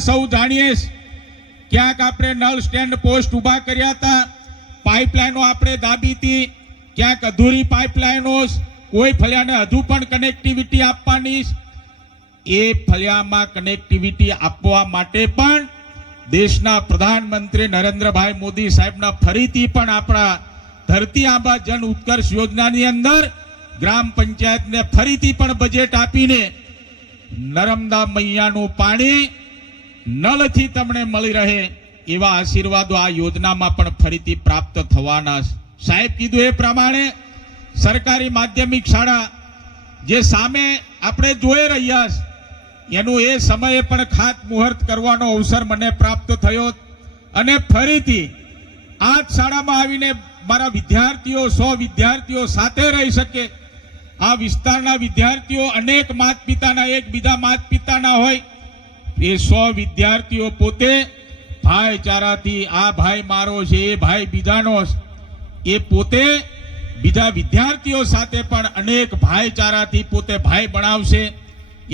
સૌ જાણીએ ક્યાંક આપણે નળ સ્ટેન્ડ પોસ્ટ ઉભા કર્યા હતા, પાઇપલાઇનો આપણે દાબી હતી, ક્યાંક અધૂરી પાઇપલાઇનો, કોઈ ફળિયાને હજુ પણ કનેક્ટિવિટી આપવાની, એ ફળિયામાં કનેક્ટિવિટી આપવા માટે પણ દેશના પ્રધાનમંત્રી નરેન્દ્રભાઈ મોદી સાહેબના ફરીથી પણ આપણા ધરતી આંબા જન ઉત્કર્ષ યોજનાની અંદર ગ્રામ પંચાયતને ફરીથી પણ બજેટ આપીને નર્મદા મૈયાનું પાણી નળથી તમને મળી રહે એવા આશીર્વાદો આ યોજનામાં પણ ફરીથી પ્રાપ્ત થવાના. સાહેબ કીધું એ પ્રમાણે સરકારી માધ્યમિક શાળા જે સામે આપણે જોઈ રહ્યા એનું એ સમયે પણ ખાતમુહૂર્ત કરવાનો અવસર મને પ્રાપ્ત થયો અને ફરીથી આ જ શાળામાં આવીને મારા વિદ્યાર્થીઓ 100 વિદ્યાર્થીઓ સાથે રહી શકે. આ વિસ્તારના વિદ્યાર્થીઓ અનેક માતા પિતાના એકબીજા માતા પિતાના હોય, એ 100 વિદ્યાર્થીઓ પોતે ભાઈચારાથી આ ભાઈ મારો છે, એ ભાઈ બીજાનો, એ પોતે બીજા વિદ્યાર્થીઓ સાથે પણ અનેક ભાઈચારાથી પોતે ભાઈ બનાવશે.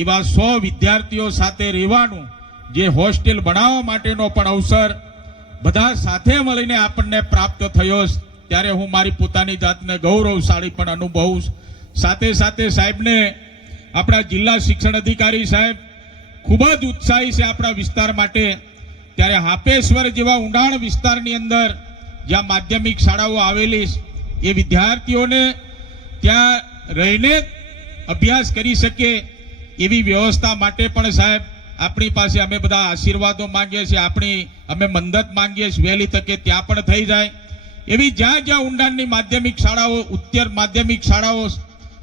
એવા 100 વિદ્યાર્થીઓ સાથે રહેવાનું જે હોસ્ટેલ બનાવવા માટેનો પણ અવસર બધા સાથે મળીને આપણને પ્રાપ્ત થયો, ત્યારે હું મારી પોતાની જાતને ગૌરવશાળી પણ અનુભવું. સાથે સાથે સાહેબને આપણા જિલ્લા શિક્ષણ અધિકારી સાહેબ ખૂબ જ ઉત્સાહી છે આપણા વિસ્તાર માટે. ત્યારે હાપેશ્વર જેવા ઊંડાણ વિસ્તારની અંદર જ્યાં માધ્યમિક શાળાઓ આવેલી, એ વિદ્યાર્થીઓને ત્યાં રહીને અભ્યાસ કરી શકે એવી વ્યવસ્થા માટે પણ સાહેબ આપણી પાસે અમે બધા આશીર્વાદો માંગીએ છીએ, અમે મદદ માંગીએ છીએ, વહેલી તકે ત્યાં પણ થઈ જાય એવી જ્યાં જ્યાં ઊંડાણની માધ્યમિક શાળાઓ, ઉચ્ચતર માધ્યમિક શાળાઓ,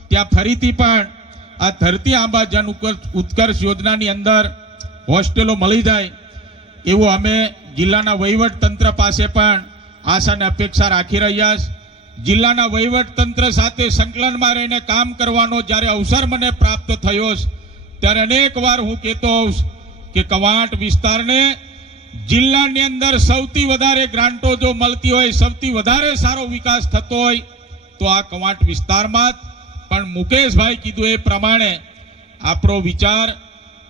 ત્યાં ફરીથી પણ આ ધરતી આંબા જન ઉત્કર્ષ યોજનાની અંદર હોસ્ટેલો મળી જાય એવું અમે જિલ્લાના વહીવટ તંત્ર પાસે પણ આશા અને અપેક્ષા રાખી રહ્યા છે. જિલ્લાના વહીવટ તંત્ર સાથે સંકલનમાં રહીને કામ કરવાનો જ્યારે અવસર મને પ્રાપ્ત થયો ત્યારે અનેક વાર હું કહેતો હોઉં કે કવાંટ વિસ્તારને જિલ્લાની અંદર સૌથી વધારે ગ્રાન્ટો જો મળતી હોય, સૌથી વધારે સારો વિકાસ થતો હોય તો આ કવાંટ વિસ્તારમાં. પણ મુકેશભાઈ કીધું એ પ્રમાણે આપણો વિચાર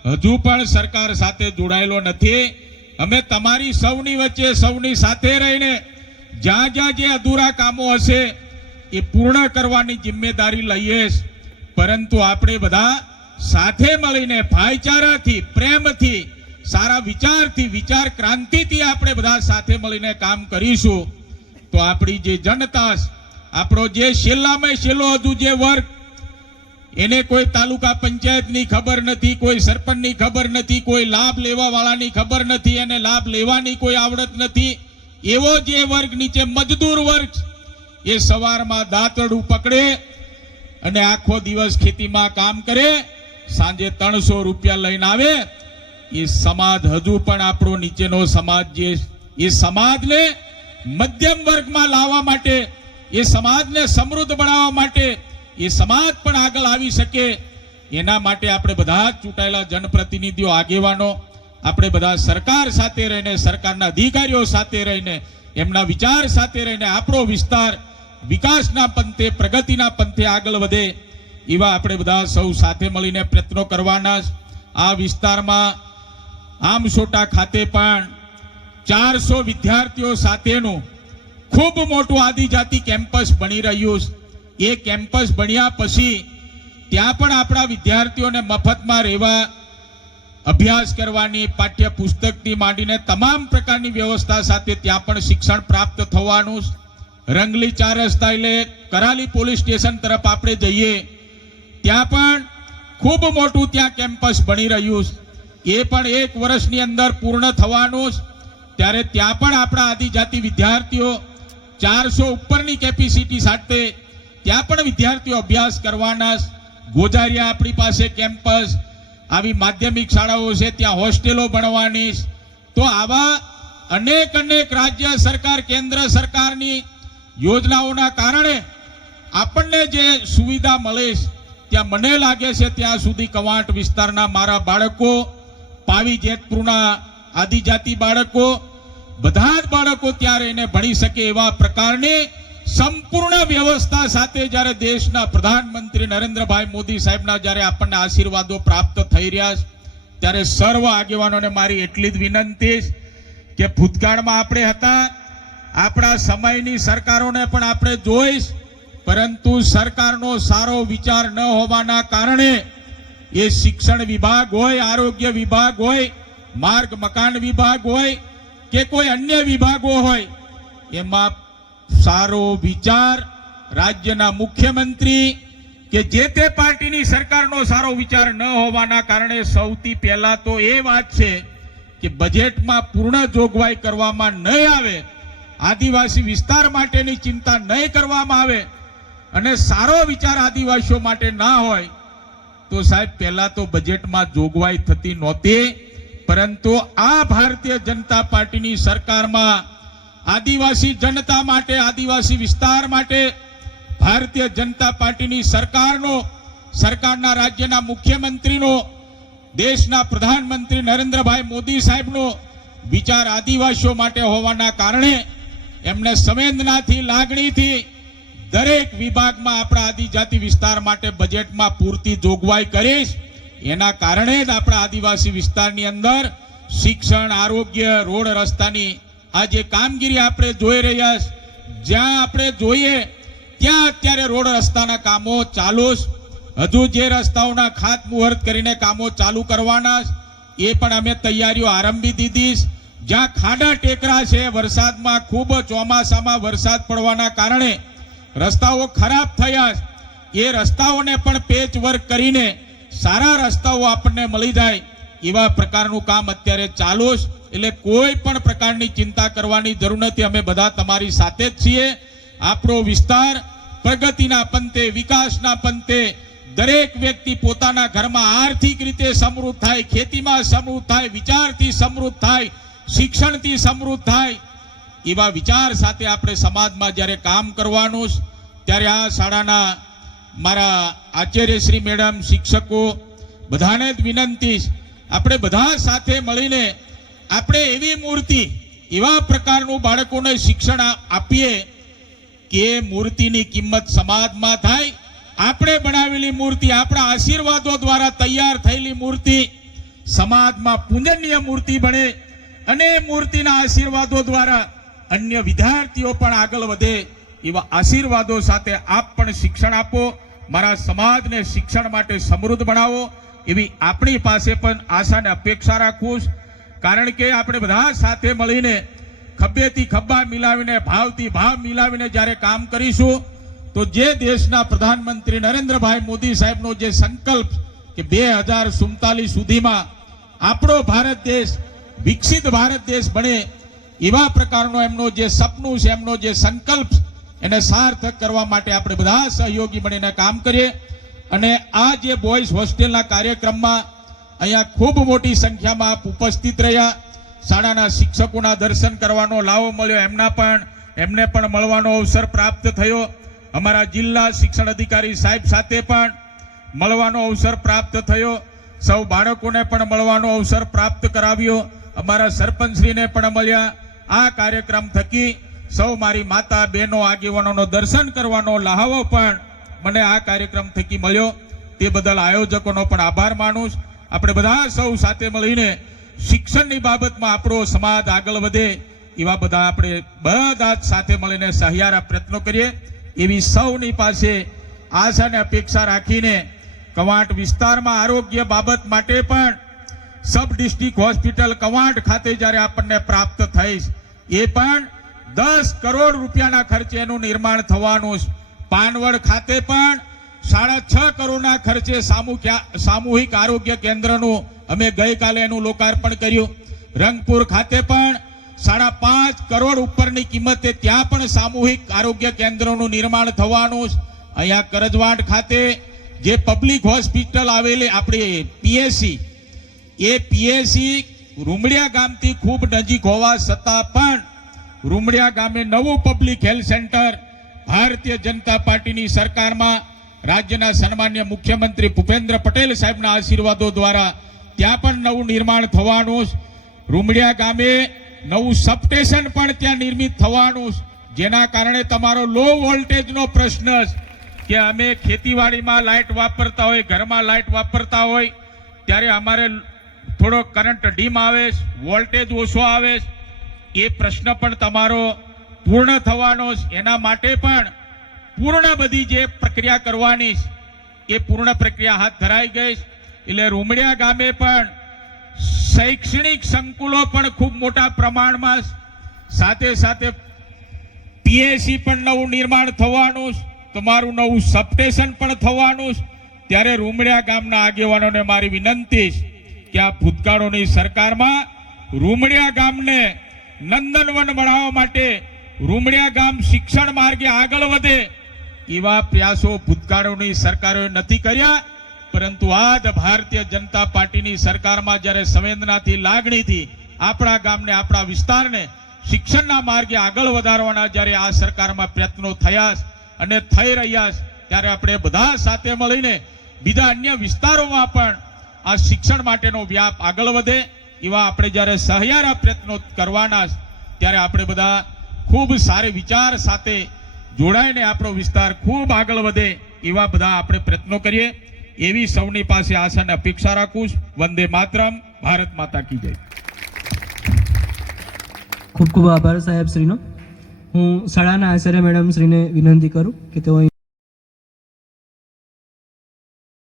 હજુ પણ સરકાર સાથે જોડાયેલો નથી. અમે તમારી સૌની વચ્ચે, સૌની સાથે રહીને જ્યાં જ્યાં જે અધૂરા કામો હશે એ પૂર્ણ કરવાની જિમ્મેદારી લઈએ, પરંતુ આપણે બધા સાથે મળીને ભાઈચારાથી, પ્રેમથી, સારા વિચારથી, વિચાર ક્રાંતિથી આપણે બધા સાથે મળીને કામ કરીશું તો આપણી જે જનતા, આપણો જે છેલ્લામાં છેલ્લો હજુ જે વર્ગ, એને કોઈ તાલુકા પંચાયતની ખબર નથી, કોઈ સરપંચની ખબર નથી, કોઈ લાભ લેવા વાળાની ખબર નથી, એને લાભ લેવાની કોઈ આવડત નથી, એવો જે વર્ગ નીચે મજદૂર વર્ગ, એ સવારમાં દાંતરડું પકડે અને આખો દિવસ ખેતીમાં કામ કરે, સાંજે 300 રૂપિયા લઈને આવે, એ સમાજ હજુ પણ આપણો નીચેનો સમાજ જે, એ સમાજને મધ્યમ વર્ગમાં લાવવા માટે, એ સમાજને સમૃદ્ધ બનાવવા માટે, એ સમાજ પણ આગળ આવી શકે એના માટે આપણે બધા જ ચૂંટાયેલા જનપ્રતિનિધિઓ, આગેવાનો, આપણે બધા સરકાર સાથે રહીને, સરકારના અધિકારીઓ સાથે રહીને, એમના વિચાર સાથે રહીને આપણો વિસ્તાર વિકાસના પંથે, પ્રગતિના પંથે આગળ વધે એવા આપણે બધા સૌ સાથે મળીને પ્રયત્નો કરવાના. આ વિસ્તારમાં આમસોટા ખાતે પણ 400 વિદ્યાર્થીઓ સાથેનું ખૂબ મોટું આદિજાતિ કેમ્પસ બની રહ્યું. એ કેમ્પસ બન્યા પછી ત્યાં પણ આપણા વિદ્યાર્થીઓને મફતમાં રહેવા, અભ્યાસ કરવાની, પાઠ્ય પુસ્તકથી માંડીને તમામ પ્રકારની વ્યવસ્થા સાથે ત્યાં પણ શિક્ષણ પ્રાપ્ત થવાનું. રંગલી 4 રસ્તા એટલે કરાલી પોલીસ સ્ટેશન તરફ આપણે જઈએ ત્યાં પણ ખૂબ મોટું ત્યાં કેમ્પસ બની રહ્યું, એ પણ 1 વર્ષની અંદર પૂર્ણ થવાનું. ત્યારે ત્યાં પણ આપણા આદિજાતિ વિદ્યાર્થીઓ 400 ઉપરની કેપેસિટી સાથે ત્યાં પણ વિદ્યાર્થીઓ અભ્યાસ કરવાના. ગોજારિયા આપણી પાસે કેમ્પસ, આવી માધ્યમિક શાળાઓ છે, ત્યાં હોસ્ટેલો બનવાની. તો આવા અનેક રાજ્ય સરકાર, કેન્દ્ર સરકારની યોજનાઓના કારણે આપણને જે સુવિધા મળે ત્યાં મને લાગે છે ત્યાં સુધી કવાંટ વિસ્તારના મારા બાળકો, પાવી જેતપુરના આદિજાતિ બાળકો, બધા જ બાળકો ત્યાં રહીને ભણી શકે એવા પ્રકારની સંપૂર્ણ વ્યવસ્થા સાથે જ્યારે દેશના પ્રધાનમંત્રી નરેન્દ્રભાઈ મોદી સાહેબના જ્યારે આપણને આશીર્વાદો પ્રાપ્ત થઈ રહ્યા ત્યારે સર્વ આગેવાનોને મારી એટલી જ વિનંતી કે ભૂતકાળમાં આપણે હતા, આપણા સમયની સરકારોને પણ આપણે જોઈશ, પરંતુ સરકારનો સારો વિચાર ન હોવાના કારણે એ શિક્ષણ વિભાગ હોય, આરોગ્ય વિભાગ હોય, માર્ગ મકાન વિભાગ હોય કે કોઈ અન્ય વિભાગો હોય, એમાં સારો વિચાર રાજ્યના મુખ્યમંત્રી કે જે તે પાર્ટીની સરકારનો સારો વિચાર ન હોવાના કારણે સૌથી પહેલા તો એ વાત છે કે બજેટમાં પૂર્ણ જોગવાઈ કરવામાં નહીં આવે, આદિવાસી વિસ્તાર માટેની ચિંતા નહીં કરવામાં આવે અને સારો વિચાર આદિવાસીઓ માટે ના હોય તો સાહેબ પહેલા તો બજેટમાં જોગવાઈ થતી નહોતી. પરંતુ આ ભારતીય જનતા પાર્ટીની સરકારમાં આદિવાસી જનતા માટે, આદિવાસી વિસ્તાર માટે ભારતીય જનતા પાર્ટીની સરકારના રાજ્યના મુખ્યમંત્રીનો, દેશના પ્રધાનમંત્રી નરેન્દ્રભાઈ મોદી સાહેબનો વિચાર આદિવાસીઓ માટે હોવાના કારણે એમને સંવેદનાથી, લાગણીથી દરેક વિભાગમાં આપણા આદિજાતિ વિસ્તાર માટે બજેટમાં પૂરતી જોગવાઈ કરીશ. એના કારણે જ આપણા આદિવાસી વિસ્તારની અંદર શિક્ષણ, આરોગ્ય, રોડ રસ્તાની આ જે કામગીરી આપણે જોઈ રહ્યા છે, જ્યાં આપણે જોઈએ ત્યાં અત્યારે રોડ રસ્તાના કામો ચાલુ છે. હજુ જે રસ્તાઓના ખાતમુહૂર્ત કરીને કામો ચાલુ કરવાના એ પણ અમે તૈયારીઓ આરંભી દીધી. જ્યાં ખાડા ટેકરા છે, વરસાદમાં ખૂબ ચોમાસામાં વરસાદ પડવાના કારણે રસ્તાઓ ખરાબ થયા, એ રસ્તાઓને પણ પેચ વર્ક કરીને સારા રસ્તાઓ આપણને મળી જાય એવા પ્રકારનું કામ અત્યારે ચાલુ છે. એટલે કોઈ પણ પ્રકારની ચિંતા કરવાની જરૂર નથી. અમે બધા તમારી સાથે જ છીએ. આપણો વિસ્તાર પ્રગતિના પંથે, વિકાસના પંથે, દરેક વ્યક્તિ પોતાના ઘરમાં આર્થિક રીતે સમૃદ્ધ થાય, ખેતીમાં સમૃદ્ધ થાય, વિચારથી સમૃદ્ધ થાય, શિક્ષણથી સમૃદ્ધ થાય એવા વિચાર સાથે આપણે સમાજમાં જ્યારે કામ કરવાનું, ત્યારે આ શાળાના મારા આચાર્યશ્રી મેડમ, શિક્ષકો બધાને જ વિનંતી, આપણે બધા સાથે મળીને આપણે એવી મૂર્તિ, એવા પ્રકારનું બાળકોને શિક્ષણ આપીએ કે મૂર્તિની કિંમત સમાજમાં થાય. આપણે બનાવેલી મૂર્તિ, આપણા આશીર્વાદો દ્વારા તૈયાર થયેલી મૂર્તિ સમાજમાં પૂજનીય મૂર્તિ બને અને મૂર્તિના આશીર્વાદો દ્વારા અન્ય વિદ્યાર્થીઓ પણ આગળ વધે એવા આશીર્વાદો સાથે આપ પણ શિક્ષણ આપો, મારા સમાજને શિક્ષણ માટે સમૃદ્ધ બનાવો એવી આપણી પાસે પણ આશા અને અપેક્ષા રાખું. કારણ કે આપણે બધા સાથે મળીને ખભેથી ખભા મિલાવીને, ભાવથી ભાવ મિલાવીને જ્યારે કામ કરીશું તો જે દેશના પ્રધાનમંત્રી નરેન્દ્રભાઈ મોદી સાહેબનો જે સંકલ્પ કે 2047 સુધીમાં આપણો ભારત દેશ વિકસિત ભારત દેશ બને એવા પ્રકારનો એમનો જે સપનું છે, એમનો જે સંકલ્પ, એને સાર્થક કરવા માટે આપણે બધા સહયોગી બનીને કામ કરીએ. અને આ જે બોયઝ હોસ્ટેલના કાર્યક્રમમાં અહીંયા ખૂબ મોટી સંખ્યામાં આપ ઉપસ્થિત રહ્યા. શાળાના શિક્ષકોના દર્શન કરવાનો લાવો મળ્યો, એમને પણ મળવાનો અવસર પ્રાપ્ત થયો. અમારા જિલ્લા શિક્ષણ અધિકારી સાહેબ સાથે પણ મળવાનો અવસર પ્રાપ્ત થયો. સૌ બાળકોને પણ મળવાનો અવસર પ્રાપ્ત કરાવ્યો. અમારા સરપંચશ્રીને પણ મળ્યા. આ કાર્યક્રમ થકી સૌ મારી માતા, બહેનો, આગેવાનોનો દર્શન કરવાનો લહાવો પણ મને આ કાર્યક્રમ થકી મળ્યો. તે બદલ આયોજકોનો પણ આભાર માનું. આપણે બધા સૌ સાથે મળીને શિક્ષણની બાબતમાં આપણો સમાજ આગળ વધે એવા બધા આપણે બધા જ સાથે મળીને સહિયારા પ્રયત્નો કરીએ એવી સૌની પાસે આશા અને અપેક્ષા રાખીને કવાંટ વિસ્તારમાં આરોગ્ય બાબત માટે પણ સબ ડિસ્ટ્રિક્ટ હોસ્પિટલ કવાંટ ખાતે જ્યારે આપણને પ્રાપ્ત થઈ, એ પણ 10 કરોડ રૂપિયાના ખર્ચે એનું નિર્માણ થવાનું. પાનવડ ખાતે પણ 6.5 કરોડના ખર્ચે સામૂહિક આરોગ્ય કેન્દ્રનું અમે ગઈકાલે એનું લોકાર્પણ કર્યું. રંગપુર ખાતે પણ 5.5 કરોડ ઉપરની કિંમતે ત્યાં પણ સામૂહિક આરોગ્ય કેન્દ્રનું નિર્માણ થવાનું. અહીંયા કરજવાડ ખાતે જે પબ્લિક હોસ્પિટલ આવેલી આપણી પીએસસી, એ પીએસસી રૂમડિયા ગામથી ખૂબ નજીક હોવા છતાં પણ રૂમડિયા ગામે નવું public health centre Bharatiya Janata પાર્ટીની સરકારમાં રાજ્યના સન્માનીય મુખ્યમંત્રી ભૂપેન્દ્ર પટેલ સાહેબના આશીર્વાદો દ્વારા ત્યાં પણ નવું નિર્માણ થવાનું. રૂમડિયા ગામે નવું સબસ્ટેશન પણ ત્યાં નિર્મિત થવાનું, જેના કારણે તમારો લો વોલ્ટેજનો પ્રશ્ન કે અમે ખેતીવાડીમાં લાઇટ વાપરતા હોય, ઘરમાં લાઇટ વાપરતા હોય, ત્યારે અમારે થોડો કરંટ ડીમ આવે છે, વોલ્ટેજ ઓછો આવે છે, એ પ્રશ્ન પણ તમારો પૂર્ણ થવાનો છે. એના માટે પણ પૂર્ણ બધી જે પ્રક્રિયા કરવાની છે એ પૂર્ણ પ્રક્રિયા હાથ ધરાઈ ગઈ છે. એટલે રૂમડિયા ગામે પણ શૈક્ષણિક સંકુલો પણ ખૂબ મોટા પ્રમાણમાં, સાથે સાથે પીએસસી પણ નવું નિર્માણ થવાનું છે, તમારું નવું સબસ્ટેશન પણ થવાનું છે. ત્યારે રૂમડિયા ગામના આગેવાનોને મારી વિનંતી છે કે આ ભૂતકાળોની સરકારમાં રૂમડિયા ગામને નંદનવન બનાવવા માટે, રૂમડિયા ગામ શિક્ષણ માર્ગે આગળ વધે એવા પ્રયાસો ભૂતકાળોની સરકારોએ નથી કર્યા. પરંતુ આજ ભારતીય જનતા પાર્ટીની સરકારમાં જ્યારે સંવેદનાથી, લાગણીથી આપણા ગામને, આપણા વિસ્તારને શિક્ષણના માર્ગે આગળ વધારવાના જ્યારે આ સરકારમાં પ્રયત્નો થયા અને થઈ રહ્યા છે, ત્યારે આપણે બધા સાથે મળીને બીજા અન્ય વિસ્તારોમાં પણ આ શિક્ષણ માટેનો વ્યાપ આગળ વધે એવા આપણે જ્યારે સહિયારા પ્રયત્નો કરવાના છે, ત્યારે આપણે બધા ખૂબ સારી વિચાર સાથે જોડાઈને આપણો વિસ્તાર ખૂબ આગળ વધે એવા બધા આપણે પ્રયત્નો કરીએ એવી સૌની પાસે આશા અને અપેક્ષા રાખું છું. વંદે માતરમ. ભારત માતા કી જય. ખૂબ ખૂબ આભાર સાહેબ શ્રીનો. હું શાળાના આચાર્ય મેડમ શ્રીને વિનંતી કરું કે તેઓ